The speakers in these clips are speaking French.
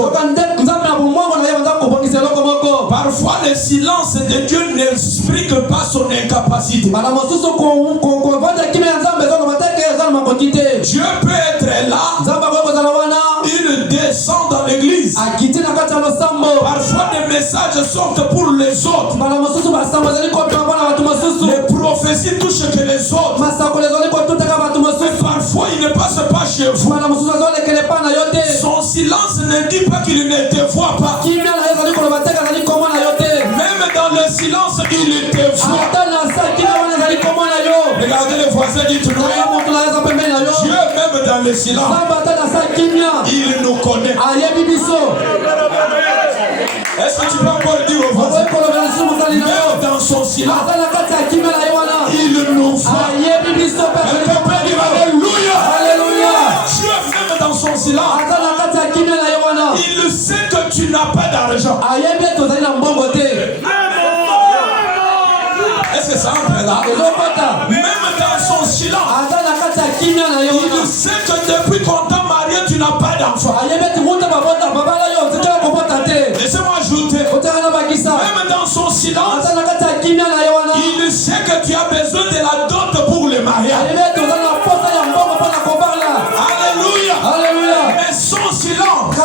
chose. Parfois le silence de Dieu n'explique pas son incapacité. Dieu peut être là. Il descend dans l'église. Parfois des messages sortent pour les autres. Les prophéties touchent que les autres. Mais parfois il ne passe pas chez vous. Son silence ne dit pas qu'il ne te voit pas. Même dans le silence, il te voit. Regardez les voisins qui te Dieu, même dans le silence, il nous connaît. Est-ce que tu peux encore dire aux voisins? Même dans son silence, il nous voit. Le peuple dit Alléluia. Dieu, même dans son silence, il sait que tu n'as pas d'argent. Est-ce que ça entre là? Même dans son silence, il sait que depuis qu'on t'a marié, tu n'as pas d'enfant. Laissez-moi ajouter, même dans son silence, il sait que tu as besoin de la dot pour le mariage. Alléluia. Mais son silence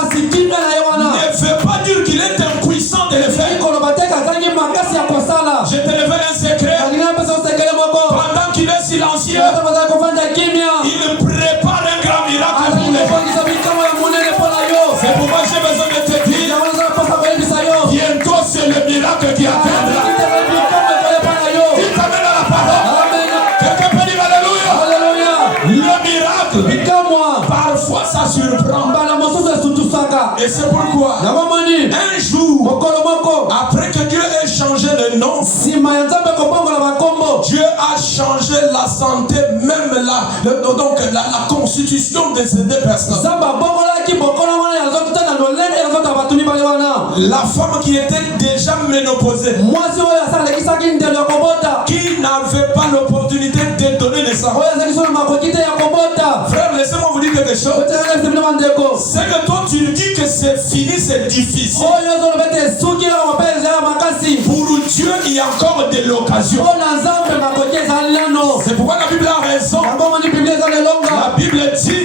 ne veut pas dire qu'il est impuissant de le faire. Je te révèle un secret. Pendant qu'il est silencieux, il prépare un grand miracle pour les gens. C'est pourquoi j'ai besoin de te dire, bientôt c'est le miracle qui atteindra. Il t'amène à la parole. Quelqu'un peut dire Alléluia. Le miracle, parfois ça surprend. Et c'est pourquoi un jour, après que Dieu ait changé le nom, Dieu a changé la santé, même la constitution de ces deux personnes. La femme qui était déjà ménopausée, qui n'avait pas l'opportunité de donner naissance. Frère, laissez-moi vous dire quelque chose. C'est que toi tu dis que c'est fini, c'est difficile. Pour Dieu, il y a encore de l'occasion. C'est pourquoi la Bible a raison. La Bible dit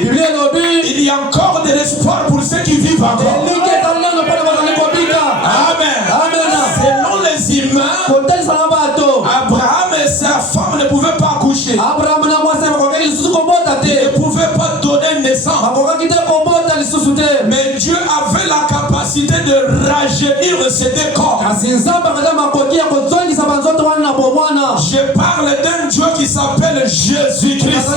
il y a encore de l'espoir pour ceux qui vivent encore. Amen. Selon les humains, Abraham et sa femme ne pouvaient pas accoucher. Ils ne pouvaient pas donner naissance. Mais Dieu avait la capacité de rajeunir ces deux corps. Je parle d'un Dieu qui s'appelle Jésus-Christ.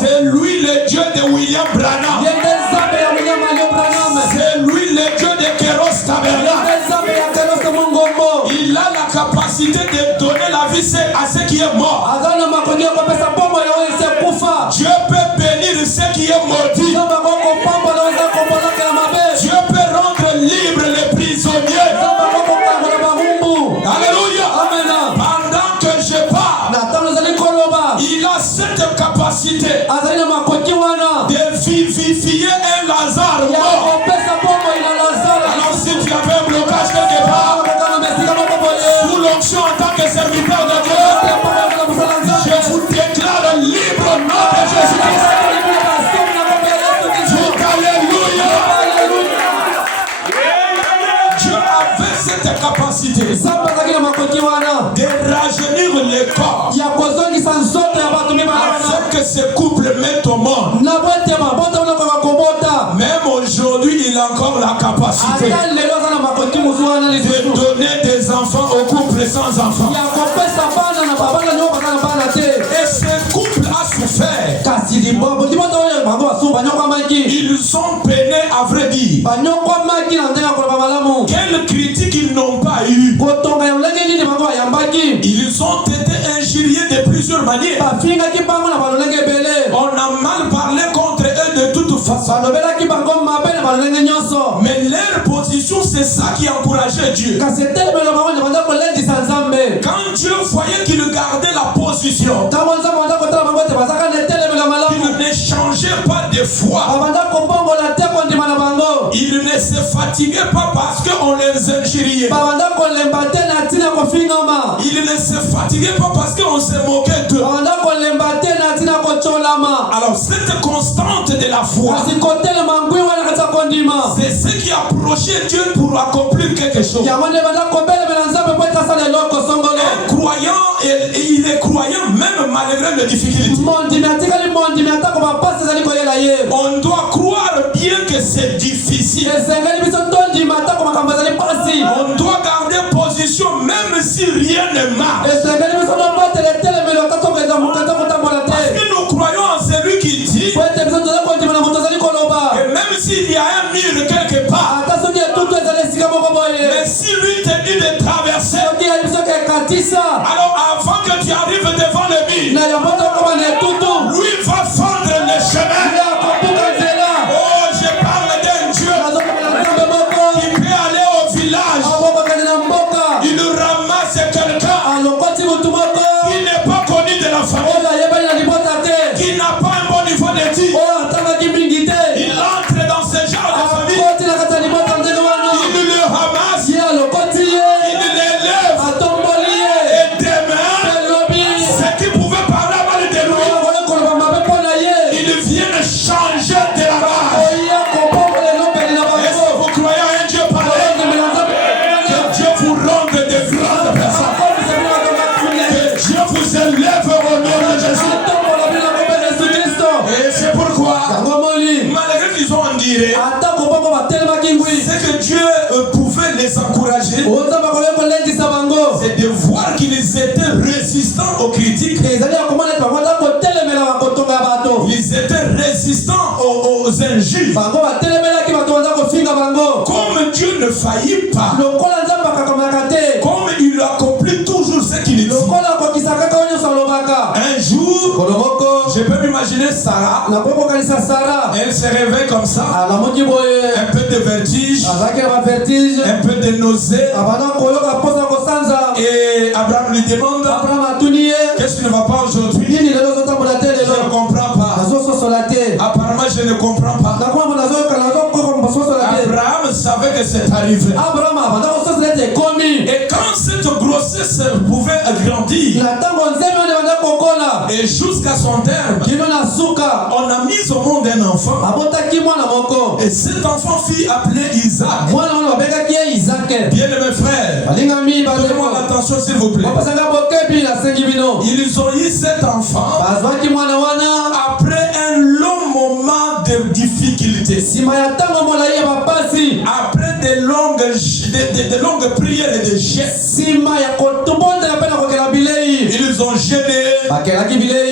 C'est lui le Dieu de William Branham. C'est lui le Dieu de Kéros Tabernacle. Il a la capacité de donner la vie à ceux qui est mort. Dieu peut bénir ceux qui est maudit. Dieu peut rendre libre les prisonniers. Alléluia. Pendant que je parle, il a cette capacité de vivifier un Lazare mort. Alors si tu avais un blocage quelque part, sous l'onction en tant que serviteur de Dieu, je vous déclare libre au nom de Jésus-Christ. Dieu avait cette capacité de rajeunir les corps afin que ce couple mette au monde. Même aujourd'hui, il a encore la capacité de donner des enfants aux couples sans enfants. Et ce couple a souffert. Ils ont peiné, à vrai dire. Quelle critique ils n'ont pas eu. Ils ont été injuriés de plusieurs manières. On a mal parlé contre eux de toute façon. Mais leur position, c'est ça qui encourageait Dieu. Quand Dieu voyait qu'il gardait la position, Il ne changeait pas de foi. Il ne se fatiguait pas parce qu'on les injuriait. Il ne se fatiguait pas parce qu'on se moquait d'eux. Alors cette constante de la foi, c'est ce qui approchait Dieu pour accomplir quelque chose. Un croyant, il est croyant même malgré les difficultés. On doit croire bien que c'est difficile. On doit garder position même si rien ne marche. Parce que nous croyons en celui qui dit, et même s'il y a un mur quelque part, mais si lui te dit de traverser, alors avant que tu arrives devant le mur, lui va fendre le chemin. Oh, je parle d'un Dieu qui peut aller au village. Il ramasse quelqu'un qui n'est pas connu de la famille, qui n'a pas un bon niveau d'études. Il entre dans ce genre de famille. Il le ramasse. Il l'élève. Et demain, ce qui pouvait parler mal de lui, ils viennent changer de la race. Est-ce que vous croyez à un Dieu pareil? Que Dieu vous rende de grandes personnes. Que Dieu vous élève au nom de Jésus. Et c'est pourquoi, malgré qu'ils ont en dirait, c'est que Dieu pouvait les encourager, c'est de voir qu'ils étaient résistants aux critiques. Ils étaient résistants aux injures. Comme Dieu ne faillit pas, comme il accomplit toujours ce qu'il dit. Un jour, je peux m'imaginer Sarah. Elle se réveille comme ça, un peu de vertige, un peu de nausée. Et Abraham lui demande, qu'est-ce qui ne va pas aujourd'hui? Je ne comprends pas. Apparemment je ne comprends pas. Abraham savait que c'est arrivé. Et quand cette grossesse pouvait grandir, et jusqu'à son terme, on a mis au monde un enfant. Et cet enfant fut appelé Isaac. Bien-aimés frères, donnez-moi l'attention s'il vous plaît. Ils ont eu cet enfant après un long moment de difficulté. Après de longues prières et de gestes. Ils ont gêné.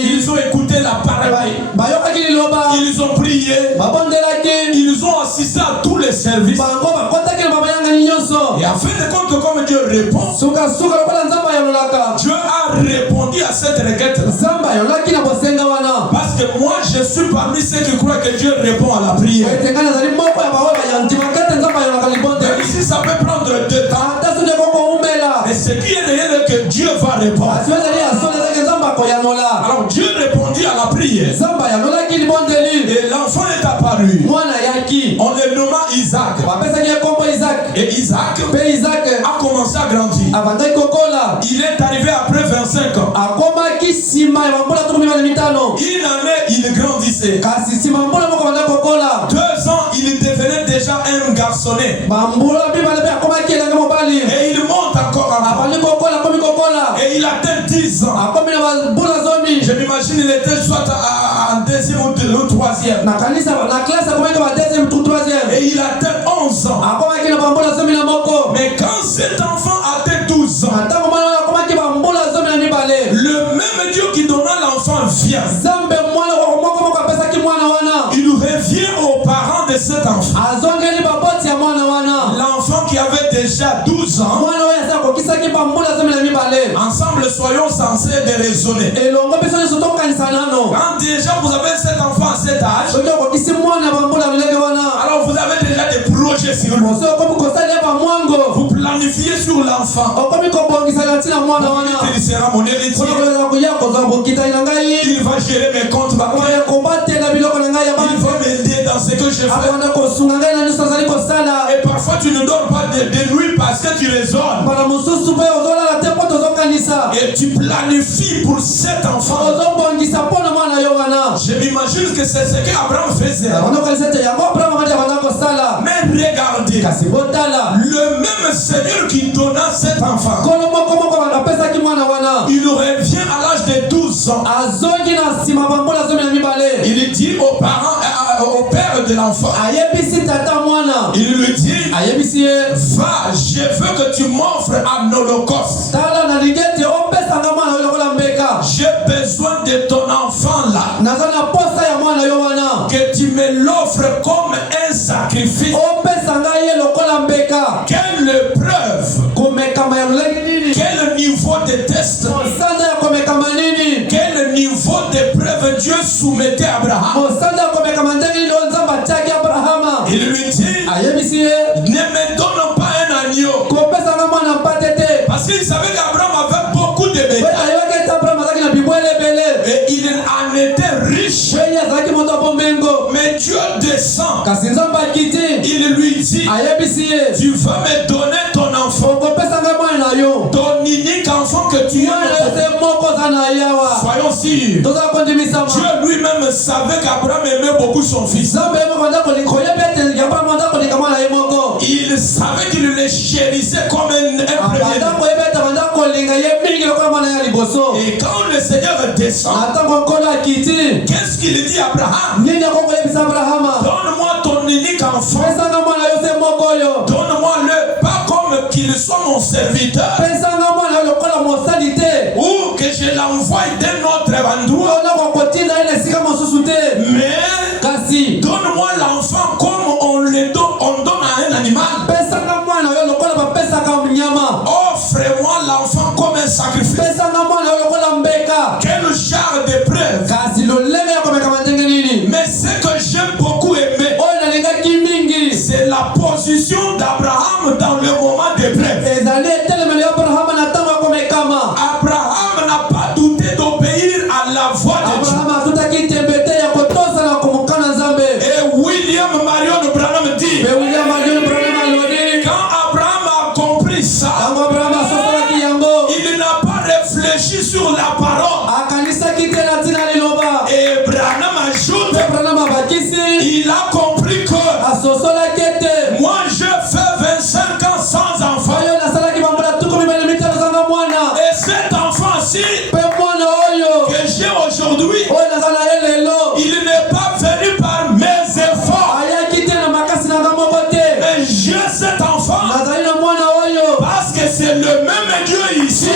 Ils ont écouté la parole. Ils ont prié. Ils ont assisté à tous les services. Et en fin de compte, comme Dieu répond, Dieu a répondu à cette requête. Parce que moi, je suis parmi ceux qui croient que Dieu répond à la prière. Même si ça peut prendre du temps. Mais ce qui est réel est que Dieu va répondre. Alors Dieu répondit à la prière. Et l'enfant est apparu. On le nomma Isaac. Et Isaac a commencé à grandir. Il est arrivé après 25 ans. Il grandissait. 2 ans, il devenait déjà un garçonnet. Et il monte encore en avant. Et il atteint 10 ans. Je m'imagine il était soit en deuxième ou troisième. Et il atteint 11 ans. Mais quand cet enfant atteint 12 ans, le même Dieu qui donna l'enfant vient. Il revient aux parents de cet enfant. L'enfant qui avait déjà 12 ans. Ensemble, soyons censés de raisonner. Quand déjà vous avez cet enfant à cet âge, alors vous avez déjà des projets sur lui. vous planifiez sur l'enfant. Il sera mon héritier. Il va gérer mes comptes bancaires. Il va m'aider dans ce que je fais. Et parfois tu ne dors pas de nuit parce que tu raisonnes. Et tu planifies pour cet enfant. Je m'imagine que c'est ce qu'Abraham faisait. Mais regardez, le même Seigneur qui donna cet enfant, il revient à l'âge de 12 ans. Il dit aux parents, au père de l'enfant, il lui dit, va, je veux que tu m'offres un holocauste. J'ai besoin de ton enfant là, que tu me l'offres comme un sacrifice. Quelle preuve, quel niveau de test, quel niveau de preuve Dieu soumettait à Abraham. Il lui dit, ne me donne pas un agneau, parce qu'il savait qu'Abraham avait beaucoup de bétail et il en était riche. Mais Dieu descend, il lui dit, tu vas me donner ton enfant, ton unique enfant que tu as. Soyons sûrs, Dieu lui-même savait qu'Abraham aimait beaucoup son fils. Il savait qu'il le chérissait comme un premier. Et quand le Seigneur descend, qu'est-ce qu'il dit à Abraham? Donne-moi ton unique enfant. Donne-moi-le, pas comme qu'il soit mon serviteur, ou que je l'envoie d'un autre endroit. Mais donne-moi l'enfant comme on donne à un animal. Offre-moi l'enfant comme un sacrifice. Quel genre de preuve. Mais ce que j'aime beaucoup aimer, c'est la position d'Abraham dans le moment de preuve. Abraham n'a pas douté d'obéir à la voix de Dieu. Et William Marion Branham dit, quand Abraham a compris ça, il n'a pas réfléchi sur la parole. Et Branham ajoute, il a compris que moi je fais 25 ans sans enfant. Et cet enfant-ci que j'ai aujourd'hui, il n'est pas venu par mes efforts. Mais j'ai cet enfant parce que c'est le même Dieu ici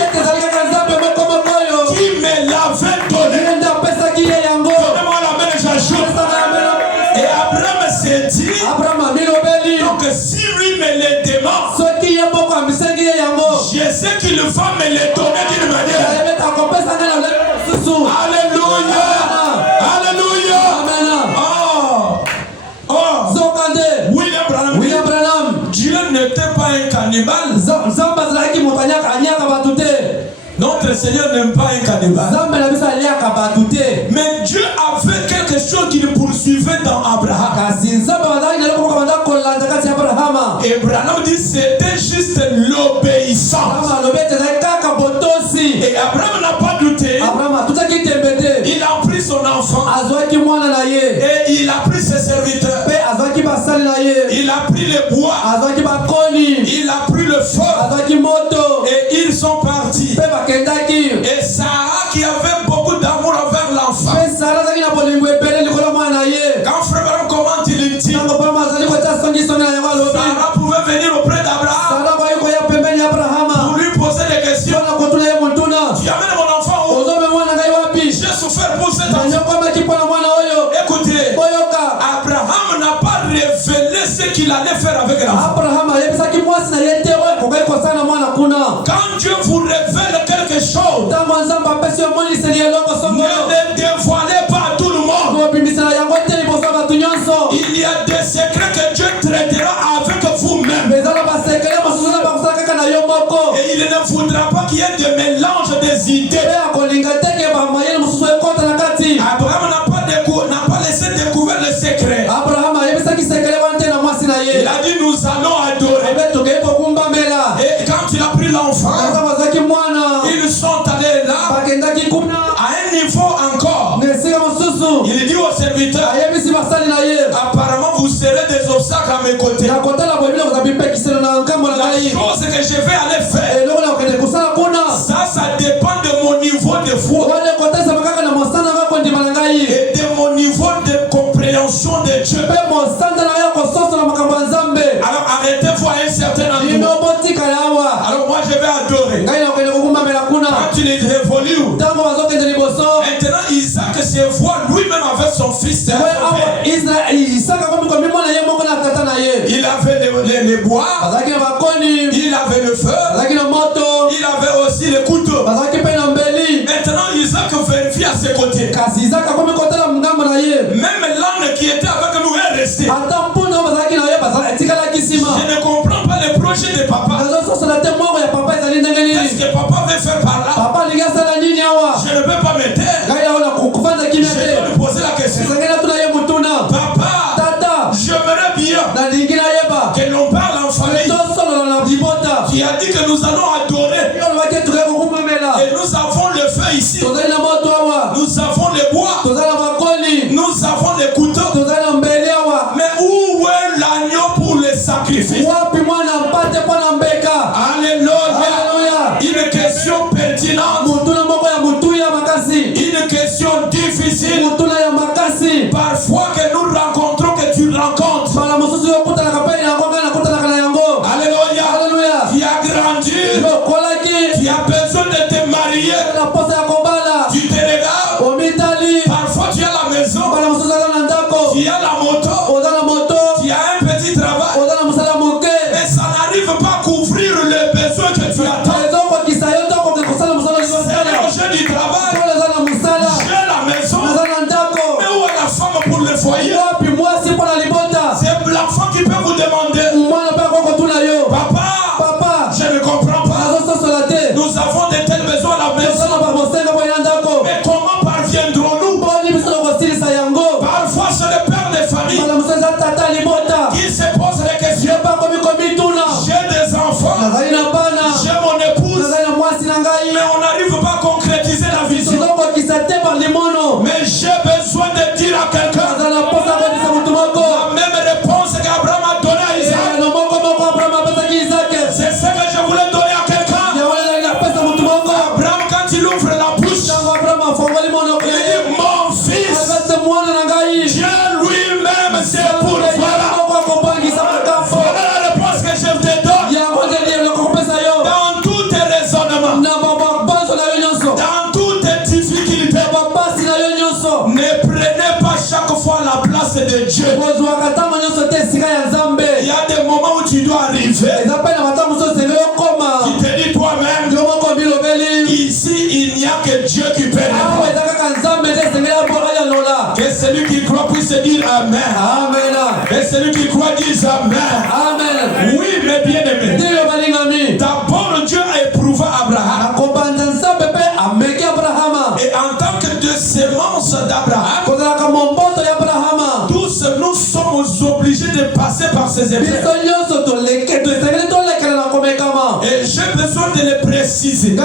qui me l'avait donné. Donnez-moi la main, j'ajoute. Et Abraham s'est dit, donc si lui me le demande, je sais qu'il va me le donner d'une manière. Alléluia. Alléluia. William Branham, Dieu n'était pas un cannibale. Notre Seigneur n'aime pas un cannibale. Mais Dieu avait quelque chose qu'il poursuivait dans Abraham. Et Branham dit c'était juste l'obéissance. Et Abraham n'a pas douté. Il a pris son enfant. Et il a pris ses serviteurs. Il a pris le bois. Il a pris le feu. Et ils sont partis. Et Sarah qui avait beaucoup d'amour envers l'enfant, quand Frère Branham commente, il dit, Sarah pouvait venir auprès d'Abraham pour lui poser des questions. Tu amènes mon enfant où? J'ai souffert pour cet enfant. Écoutez, Abraham n'a pas révélé ce qu'il allait faire avec l'enfant. Quand Dieu vous révèle quelque chose, ne dévoilez pas à tout le monde. Il y a des secrets que Dieu traitera avec vous-même. Et il ne voudra pas qu'il y ait de mélange des idées. Abraham n'a pas laissé découvrir le secret. Il a dit nous allons adorer. Et quand il a pris l'enfant, ils sont allés là à un niveau encore. Il dit aux serviteurs, apparemment vous serez des obstacles à mes côtés. La chose que je vais aller faire, ça dépend de mon niveau de foi et de mon niveau de compréhension de Dieu. Alors arrêtez-vous à un certain endroit. Alors moi je vais adorer. Quand il évolue, maintenant Isaac se voit lui-même avec son fils. Il avait les bois, il avait le feu, il avait aussi les couteaux. Maintenant Isaac vérifie à ses côtés. Même l'âne qui était avec nous est resté. Je ne comprends pas les projets de papa. Qu'est-ce que papa veut faire par là? Je ne peux pas me taire. Je vais lui poser la question. Papa, j'aimerais bien que l'on parle en famille. Tu as dit que nous allons adorer. Et nous avons le feu ici. Nous avons les bois. Nous avons les couteaux. Mais où est l'agneau pour les sacrifices? Alléluia. Une question pertinente. Une question difficile. Parfois que nous rencontrons, que tu rencontres. Alléluia. Tu as grandi. Tu as besoin de te marier. Tu te regardes. Parfois tu as la maison. Tu as la moto. Tu as un petit travail. Mais ça n'arrive pas à couvrir les besoins que tu attends. J'ai du travail. J'ai la maison. Mais où est la femme pour le foyer? C'est l'enfant qui peut vous demander, Papa, je ne comprends pas. Nous avons de tels besoins à la maison. Mais comment parviendrons-nous? Parfois c'est le père de famille qui se pose les questions. J'ai des enfants, j'ai mon épouse, mais on n'arrive pas à concrétiser la vision. Mais j'ai besoin de dire à quelqu'un la même réponse qu'Abraham a donnée à Isaac. C'est ce que je voulais donner à quelqu'un. Abraham, quand il ouvre la bouche, il dit mon fils. Dieu lui-même c'est pour voilà. Voilà la réponse que je te donne. Dans tous tes raisonnements, dans toutes tes difficultés, ne prenez pas chaque fois la place de Dieu. Il y a des moments où tu dois arriver. Tu te dis toi-même, ici il n'y a que Dieu qui peut répondre. Que celui qui croit puisse dire Amen. Que celui qui croit dise Amen. Oui, mais bien aimé. D'abord Dieu a éprouvé Abraham. Et en tant que de sémence d'Abraham, tous nous sommes obligés de passer par ces épreuves. Et j'ai besoin de le préciser.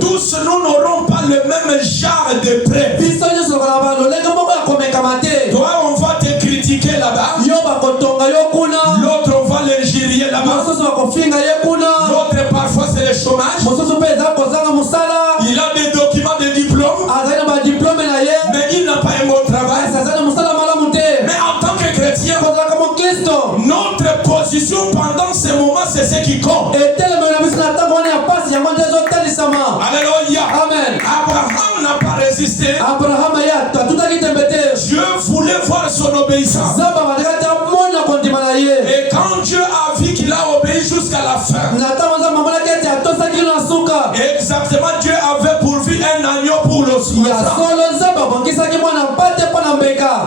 Tous nous n'aurons pas le même genre d'épreuve. Toi on va te critiquer là-bas. L'autre on va l'injurier là-bas. L'autre parfois c'est le chômage. Il a des documents, des diplômes, mais il n'a pas un bon travail. Mais en tant que chrétien, notre position pendant ces moments c'est ce qui compte. Alléluia. Abraham n'a pas résisté. Dieu voulait voir son obéissance. Et quand Dieu a vu qu'il a obéi jusqu'à la fin, exactement, Dieu avait pourvu un agneau pour le soumettre.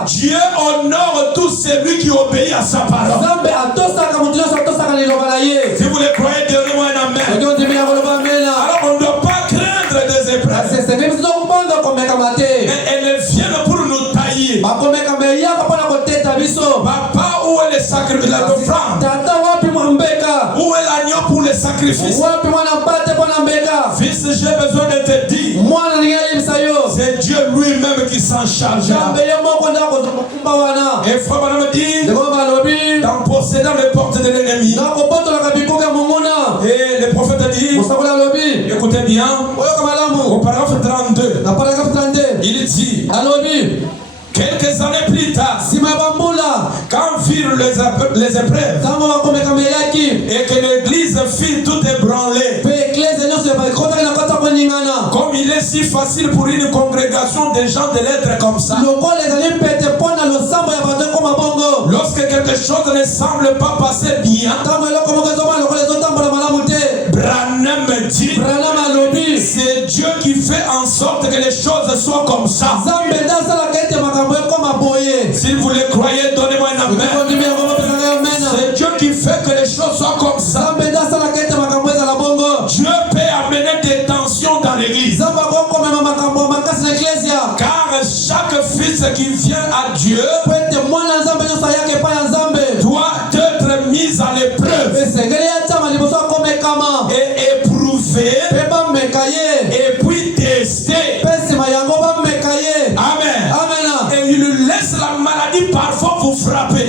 Dieu honore tout celui qui obéit à sa parole. Si vous le croyez, Où est l'agneau pour les sacrifices? Fils, j'ai besoin de te dire, c'est Dieu lui-même qui s'en charge. Et frère me dit, en possédant les portes de l'ennemi. Et le prophète dit, écoutez bien, au paragraphe 32, il dit, quelques années plus tard, quand virent les épreuves et que l'église fit tout ébranler, comme il est si facile pour une congrégation de gens de l'être comme ça, lorsque quelque chose ne semble pas passer bien, Branham dit, c'est Dieu qui fait en sorte que les choses soient comme ça. Si vous le croyez, donnez-moi un amen. C'est Dieu qui fait que les choses soient comme ça. Dieu peut amener des tensions dans l'église. Car chaque fils qui vient à Dieu doit être mis à l'épreuve et éprouvé et puis testé. Amen. Et il laisse la maladie parfois vous frapper.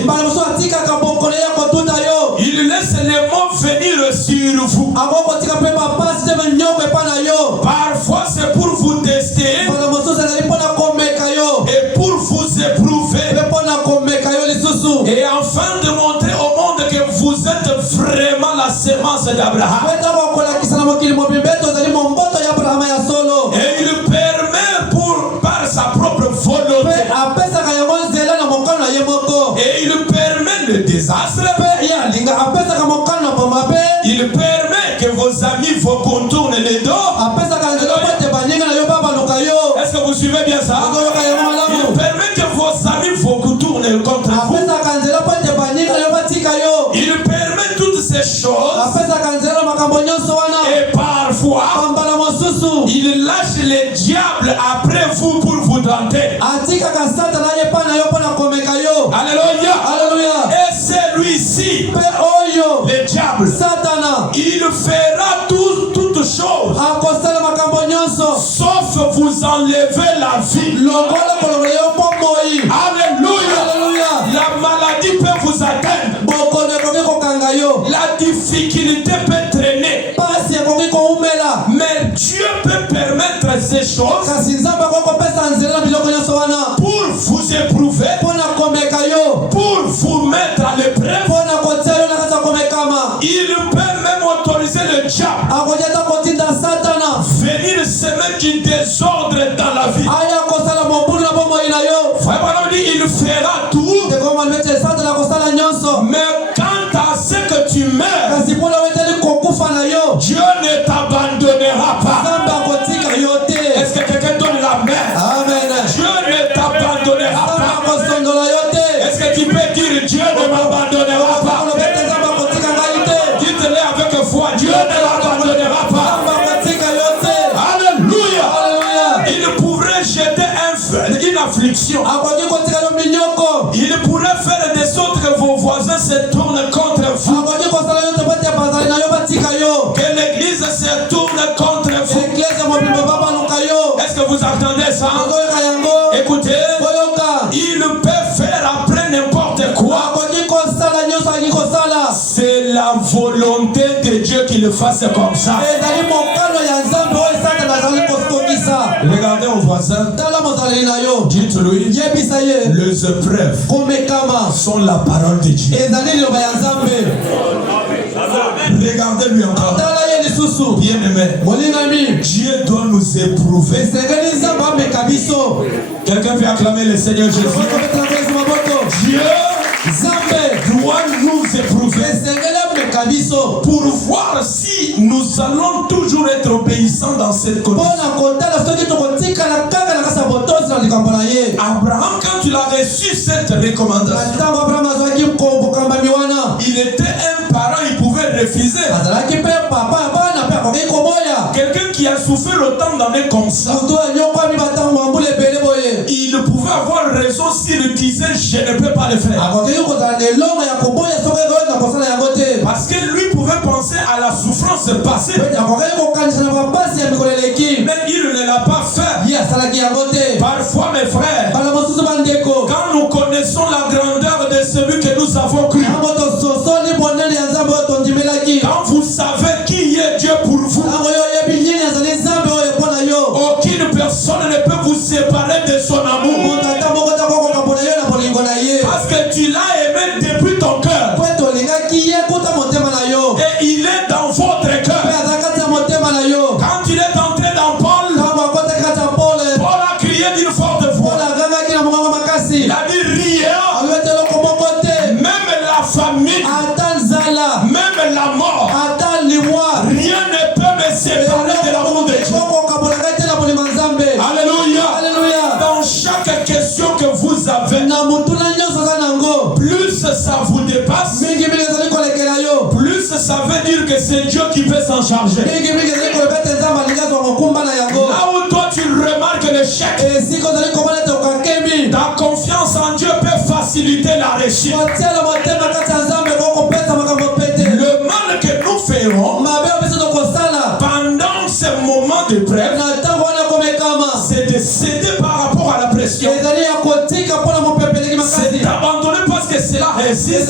Il laisse les mots venir sur vous. Parfois c'est pour vous tester et pour vous éprouver et afin de montrer au monde que vous êtes vraiment la sémence d'Abraham. Et il permet par sa propre volonté. Et il permet le désastre. Il permet que vos amis vous contournent les dos. Est-ce que vous suivez bien ça? Il permet que vos amis vous contournent contre vous. Il permet toutes ces choses. Et parfois, il lâche les diables après vous pour vous tenter. Alléluia. Et c'est lui-ci, le diable, il fera toutes choses sauf vous enlever la vie. Alléluia. La maladie peut vous atteindre. La difficulté peut traîner. Mais Dieu peut permettre ces choses pour vous éprouver, pour vous mettre à l'épreuve. Il peut même autoriser le diable venir semer du désordre dans la vie. Vraiment, il fera tout. Mais quant à ce que tu meurs, Dieu ne t'abandonnera pas. Est-ce que quelqu'un donne la main? Amen. Dieu ne t'abandonnera pas. Est-ce que tu peux dire Dieu ne m'abandonnera pas? Dites-le avec foi, Dieu ne m'abandonnera pas. Alléluia. Il pourrait jeter une affliction. Il pourrait faire de sorte que vos voisins se tournent contre vous. Que l'église se tourne contre vous. Est-ce que vous entendez ça? Écoutez, il peut faire après n'importe quoi. C'est la volonté de Dieu qu'il fasse comme ça. Regardez au voisin. Dites-lui, les épreuves sont la parole de Dieu. Regardez-lui encore. Bien aimé, Dieu doit nous éprouver. Quelqu'un peut acclamer le Seigneur Jésus. Dieu doit nous éprouver pour voir si nous allons toujours être obéissants dans cette condition. Abraham, quand il a reçu cette recommandation, il était un parent, il pouvait refuser. Quelqu'un qui a souffert autant d'années comme ça, il pouvait avoir raison s'il disait je ne peux pas le faire. Parce que lui pouvait penser à la souffrance passée. Mais il ne l'a pas fait. Parfois, mes frères, quand nous connaissons la grandeur de celui que nous avons cru, quand vous savez qui est Dieu pour vous, aucune personne ne peut vous séparer de son amour. Parce que tu l'as aimé depuis ton cœur. Et il est dans votre cœur. Quand il est entré dans Paul, Paul a crié d'une forte voix. Il a dit riez. Même la famine, même la mort, rien ne peut me séparer de l'amour de Dieu. Alléluia. Dans chaque question que vous avez, plus ça vous dépasse, plus ça veut dire que c'est Dieu qui peut s'en charger. Là où toi tu remarques l'échec, ta confiance en Dieu peut faciliter la réussite. Le mal que nous ferons pendant ce moment de preuve, c'est de céder par rapport à la pression. C'est d'abandonner parce que cela résiste.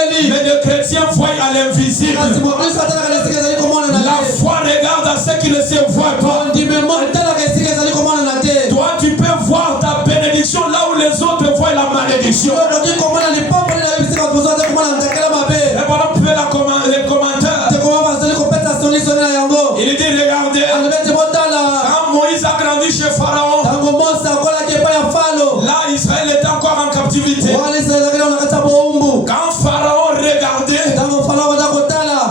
Mais les chrétiens voient à l'invisible. La foi regarde à ce qui ne se voit pas. Toi tu peux voir ta bénédiction là où les autres voient la malédiction. Et voilà un peu les commentaires. Il dit regardez, quand Moïse a grandi chez Pharaon, là Israël était encore en captivité. Quand Pharaon regardait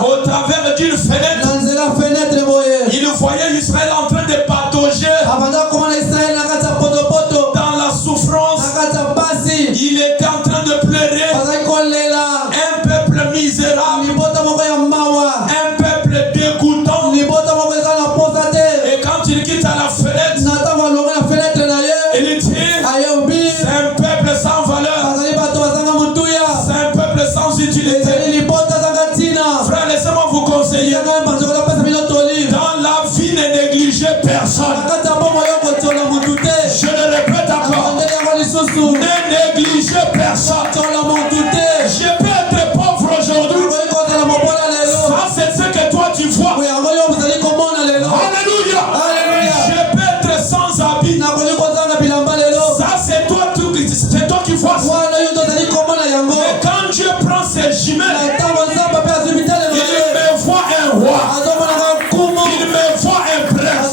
au travers d'une fenêtre, il voyait Israël en train de patauger dans la souffrance. Il était en train de pleurer. Un peuple misérable, un peuple dégoûtant. Et quand il quitte à la fenêtre, il dit c'est un peuple sans valeur, c'est un peuple sans utilité. Frère, laissez-moi vous conseiller, dans la vie ne négligez personne. Je le répète encore, ne négligez personne. Je peux être pauvre aujourd'hui, ça c'est ce que toi tu vois. Alléluia. Je peux être sans habit, ça c'est toi qui vois ça. Mais quand Dieu prend ses jumelles, il me voit un roi, il me voit un prince.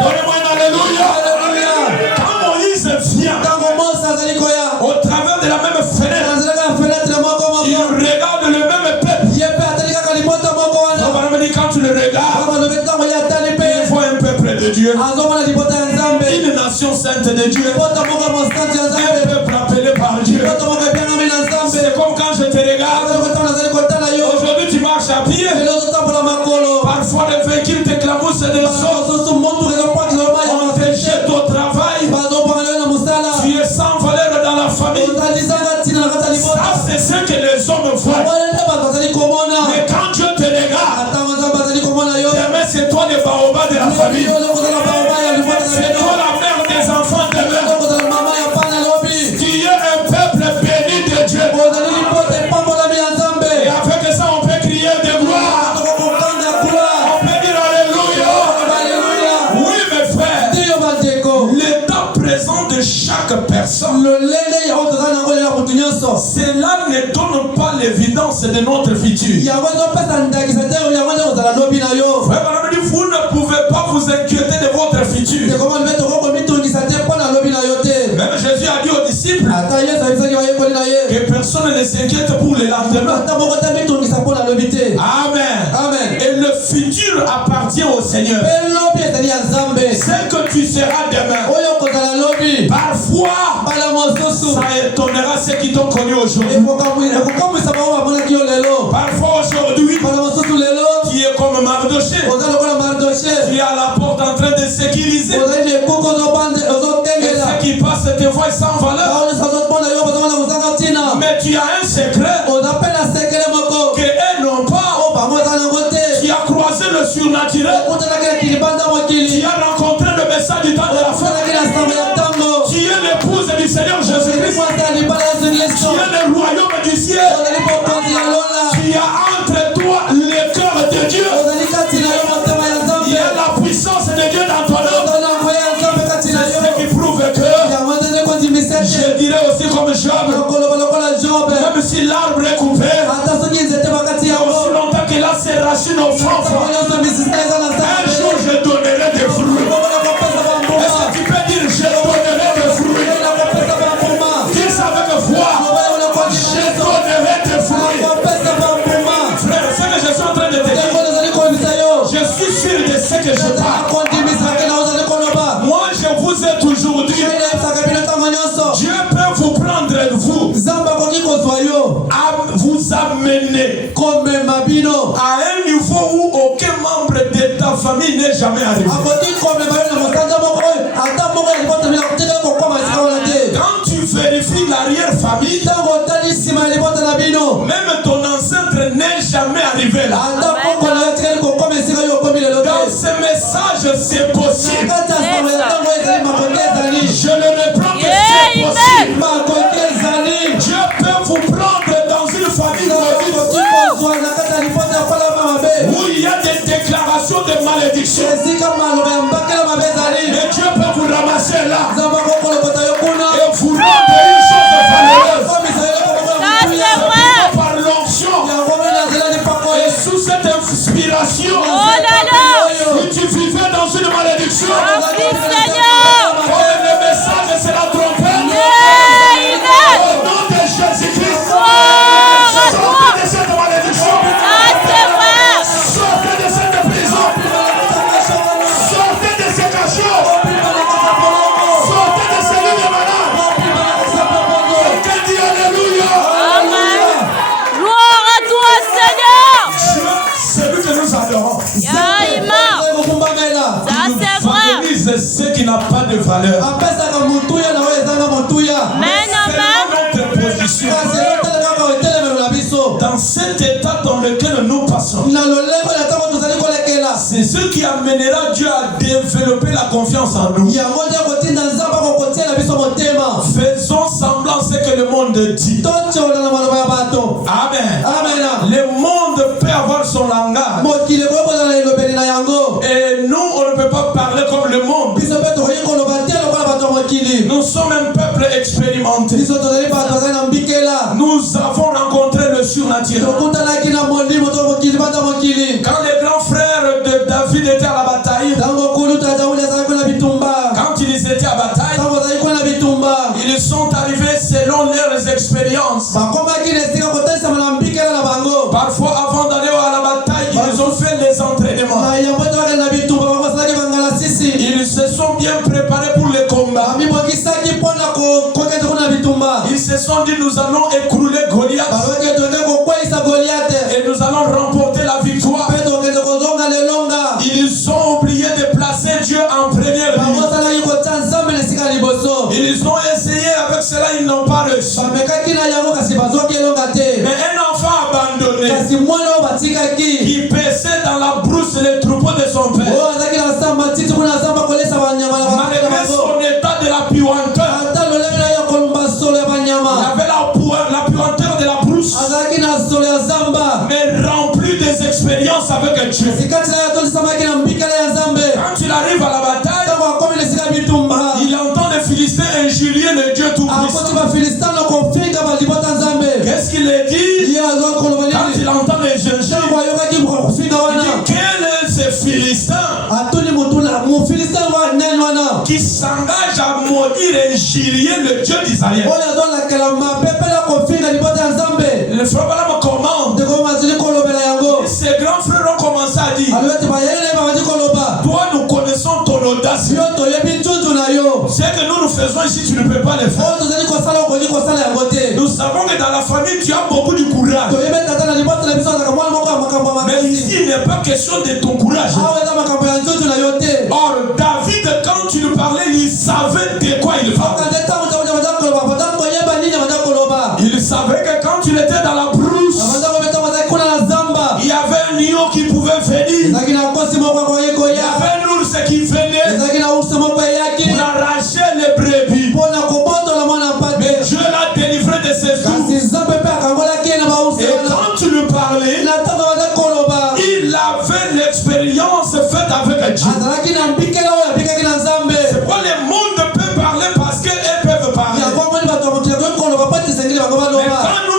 Donnez-moi un alléluia. Quand Moïse vient au travers de la même fenêtre, il regarde le même peuple. Quand tu le regardes, il voit un peuple de Dieu, une nation sainte de Dieu, un peuple appelé par Dieu. C'est comme quand je te regarde. Aujourd'hui tu marches à pied. Parfois les véhicules t'éclamoussent de sorte. On te jette au travail. Tu es sans valeur dans la famille. Ça c'est ce que les hommes voient. Mais quand Dieu te regarde, demain c'est toi le baobab de la famille. C'est toi la mère des enfants de demain. Tu es un peuple béni de Dieu. Et avec ça on peut crier de gloire. On peut dire alléluia. Oui mes frères, l'état présent de chaque personne, cela ne donne pas l'évidence de notre futur. Vous ne pouvez pas vous inquiéter de votre futur. Même Jésus a dit aux disciples que personne ne s'inquiète pour le lendemain. Amen. Et le futur appartient au Seigneur. Ce que tu seras demain, parfois ça étonnera ceux qui t'ont connu aujourd'hui. Parfois aujourd'hui, qui est comme Mardoché, tu es à la porte en train de sécuriser. Et ceux qui passent te voient sans valeur. Mais tu as un secret que surnaturel. Tu as rencontré le message du temps de la fin. Tu es l'épouse du Seigneur Jésus-Christ. Tu es le royaume du ciel. Tu as entre toi le cœur de Dieu. Il y a la puissance de Dieu dans ton âme. C'est ce qui prouve que je dirais aussi comme Job, même si l'arbre est coupé, aussi longtemps qu'il a ses racines au fond, un jour je donnerai des fruits. Est-ce que tu peux dire je donnerai des fruits? Dis ça avec foi. Je donnerai des fruits. Frère, ce que je suis en train de te dire, je suis sûr de ce que je parle. Moi je vous ai toujours dit, Dieu peut vous prendre vous, à vous amener à un niveau où aucun membre de ta famille n'est jamais arrivé. Quand tu vérifies l'arrière-famille, même ton ancêtre n'est jamais arrivé là. Dans ce message, c'est possible. Je le reprends que c'est possible. Dieu peut vous prendre dans une famille où il y a des déclarations de malédiction. Mais Dieu peut vous ramasser là et vous rendre une chose valeureuse. Par l'onction et sous cette inspiration, si tu vivais dans une malédiction, le message c'est la trompette. Au nom de Jésus-Christ, sortez de cette malédiction. Sortez de cette prison. Sortez de ces cachots. Sortez de ces lits de malades. Quelqu'un dit Alléluia. Amen. Gloire à toi, Seigneur. Dieu, c'est lui que nous adorons. Ça c'est vrai. Ce qui n'a pas de valeur. Dans cet état dans lequel nous passons, c'est ce qui amènera Dieu à développer la confiance en nous. Faisons semblant ce que le monde dit. Amen. Le monde peut avoir son langage. Et nous, on ne peut pas parler comme le monde. Nous sommes un peuple expérimenté. Nous avons rencontré le surnaturel. Quand les grands frères de David étaient à la bataille, quand ils étaient à la bataille, ils sont arrivés selon leurs expériences. Parfois, avant d'aller à la bataille, ils ont fait les entraînements. Ils se sont bien préparés pour les combats. Ils se sont dit, nous allons écrouler Goliath et nous allons remporter la victoire. Ils ont oublié de placer Dieu en première ligne. Ils ont essayé, avec cela ils n'ont pas réussi. Mais un enfant abandonné qui paissait dans la brousse les troupeaux de son père, malgré son état de la puanteur, il avait la puanteur de la brousse, mais rempli des expériences avec Dieu. Quand il arrive à la bataille, il entend les Philistins injurier le Dieu Tout-Puissant. Qu'est-ce qu'il a dit quand il entend les injures? Il dit, quel est ce Philistin qui s'engage à maudire et injurier le Dieu d'Israël? Le frère me commande. Ses grands frères ont commencé à dire, toi nous connaissons ton audace. Ce que nous faisons ici, tu ne peux pas le faire. Nous savons que dans la famille, tu as beaucoup de courage. Mais ici, il n'est pas question de ton courage. Or, David, quand tu lui parlais, il savait de quoi il parlait. Il savait que quand il était dans la brousse, il y avait un lion qui pouvait venir. Il y avait un ours qui venait pour arracher les brebis. Mais Dieu l'a délivré de ses tours. Et quand tu lui parlais, il avait l'expérience faite avec Dieu. C'est pourquoi le monde peut parler parce qu'elles peuvent parler. Mais quand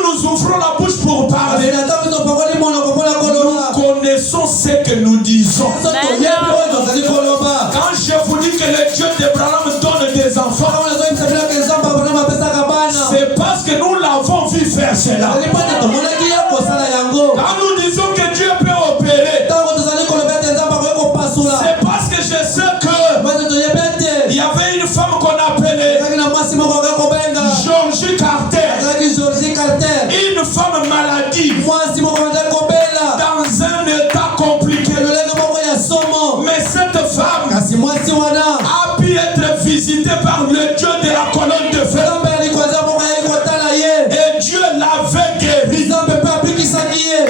nous ouvrons la bouche pour parler, nous connaissons ce que nous disons. Quand je vous dis que le Dieu d'Abraham donne des enfants, c'est parce que nous l'avons vu faire cela. Quand nous disons que Dieu peut opérer, c'est parce que je sais que il y avait une femme qu'on appelait Georgie Carter, une femme maladive, dans un état compliqué. Mais cette femme a pu être visitée par le Dieu de la colonne de feu. Et Dieu l'avait guéri.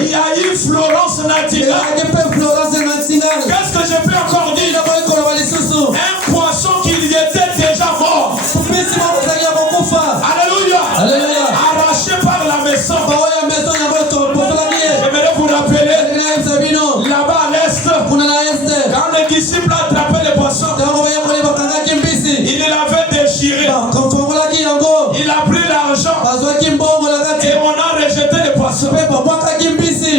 Il y a eu Florence Nightingale. Qu'est-ce que je peux encore dire? Un poisson qui était déjà mort. Alléluia. Arraché par la maison. J'aimerais vous rappeler, là-bas à l'est, quand le disciple a attrapé le poisson, il l'avait déchiré. Il a pris l'argent et on a rejeté le poisson. Mais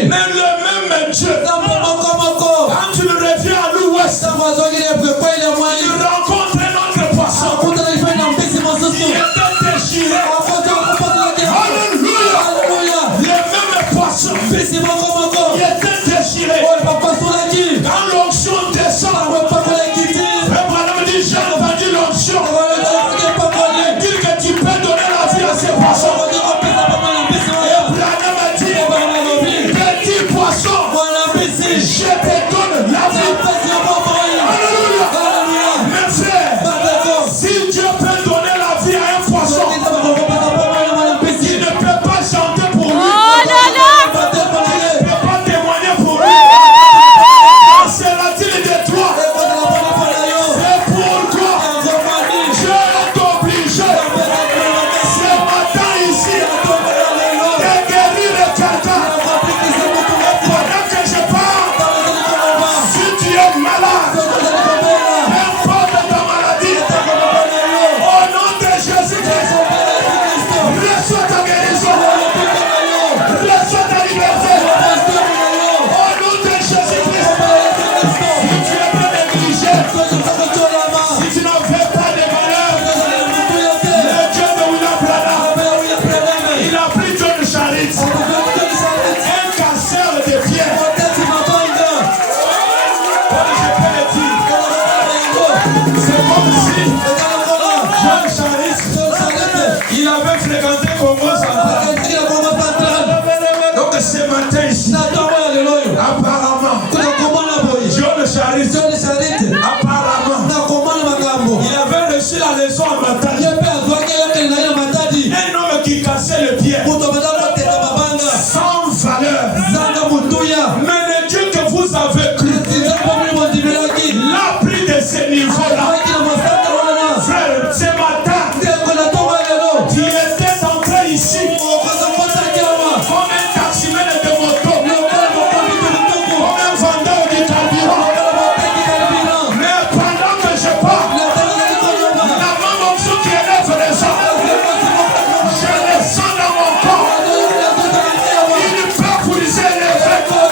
le même Dieu, quand tu reviens à l'ouest, il rencontre un autre poisson. Il était déchiré. Alléluia. Le même poisson. Il était déchiré. Quand l'onction descend, Abraham dit, j'ai entendu l'onction. Il dit que tu peux donner la vie à ces poissons. Abraham a dit, petit poisson, je te donne la vie. Alléluia. Mes frères, si Dieu peut donner la vie à un poisson, il ne peut pas chanter pour lui. Il ne peut pas témoigner pour lui. Qu'en sera-t-il de toi? C'est pourquoi Dieu est obligé ce matin ici de guérir quelqu'un. Et pendant que je parle, si tu es malade, peu importe ta maladie, au nom de Jésus-Christ, reçois ta guérison, reçois ta liberté. Au nom de Jésus-Christ, si tu es bien négligé, si tu n'en fais pas de valeur, le Dieu de William Branham, il a pris John Charit, un cancer de fièvre. Comme je peux le dire, c'est comme si John Charit, il avait fréquenté Congo Central. Donc ce matin ici, apparemment, John Charit, apparemment, il avait reçu la leçon en Matadi. Un homme qui cassait le pied, sans valeur. Mais le Dieu que vous avez cru l'a pris de ce niveau-là. Frère, ce matin, tu étais entré ici comme un taximène de moto, comme un vendeur du carburant. Mais pendant que je parle, la maman qui élève les hommes, je le sens dans mon corps. Il peut briser les vêtements.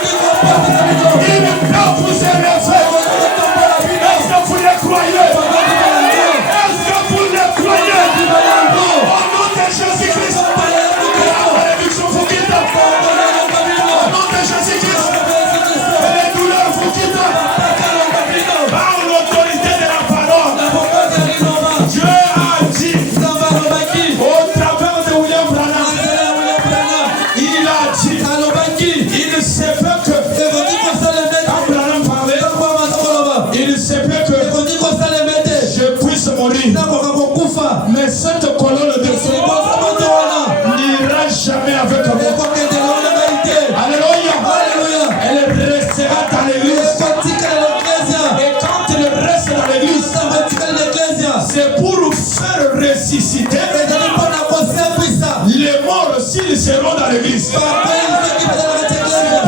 dans l'église.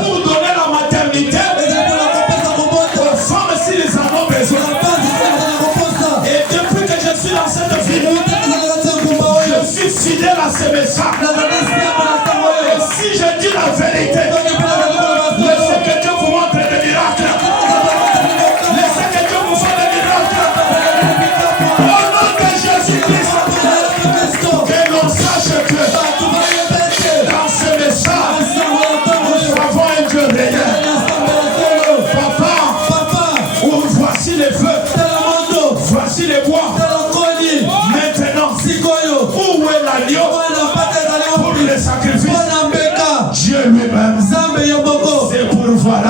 Pour donner la maternité aux femmes s'ils en ont besoin. Et depuis que je suis dans cette vie, je suis fidèle à ce message. Et si je dis la vérité, laissez que Dieu vous montre des miracles. Laissez que Dieu vous fasse des miracles. Au nom de Jésus-Christ, que l'on sache que dans ce message, nous avons un Dieu réel. Papa, voici les feux, voici les bois. Maintenant, où est l'agneau pour les sacrifices? Dieu lui-même, c'est pour voir un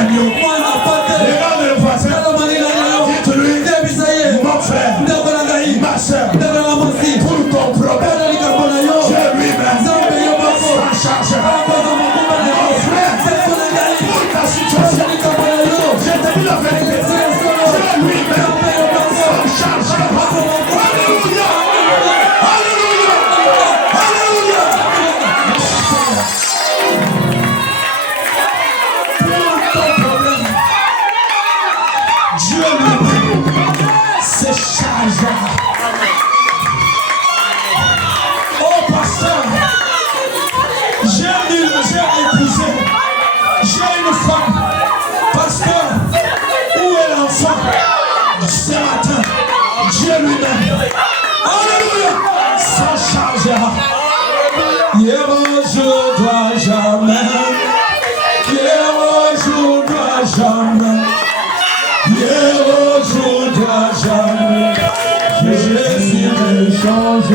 agneau. Regarde le voisin, dites-lui, mon frère, ma soeur, pour ton problème, Dieu lui-même s'en chargera. Mon frère, pour ta situation, je te dis la vérité, Dieu lui-même s'en chargera. Alléluia! Alléluia! Alléluia! Pour ton problème, Dieu lui-même se chargera. Oh pasteur, j'ai épousé, j'ai une femme. Pasteur, où est l'enfant? Ce matin, Dieu lui-même, alléluia, s'en chargera. Je dois jamais, je dois jamais, je dois jamais, Jésus me change.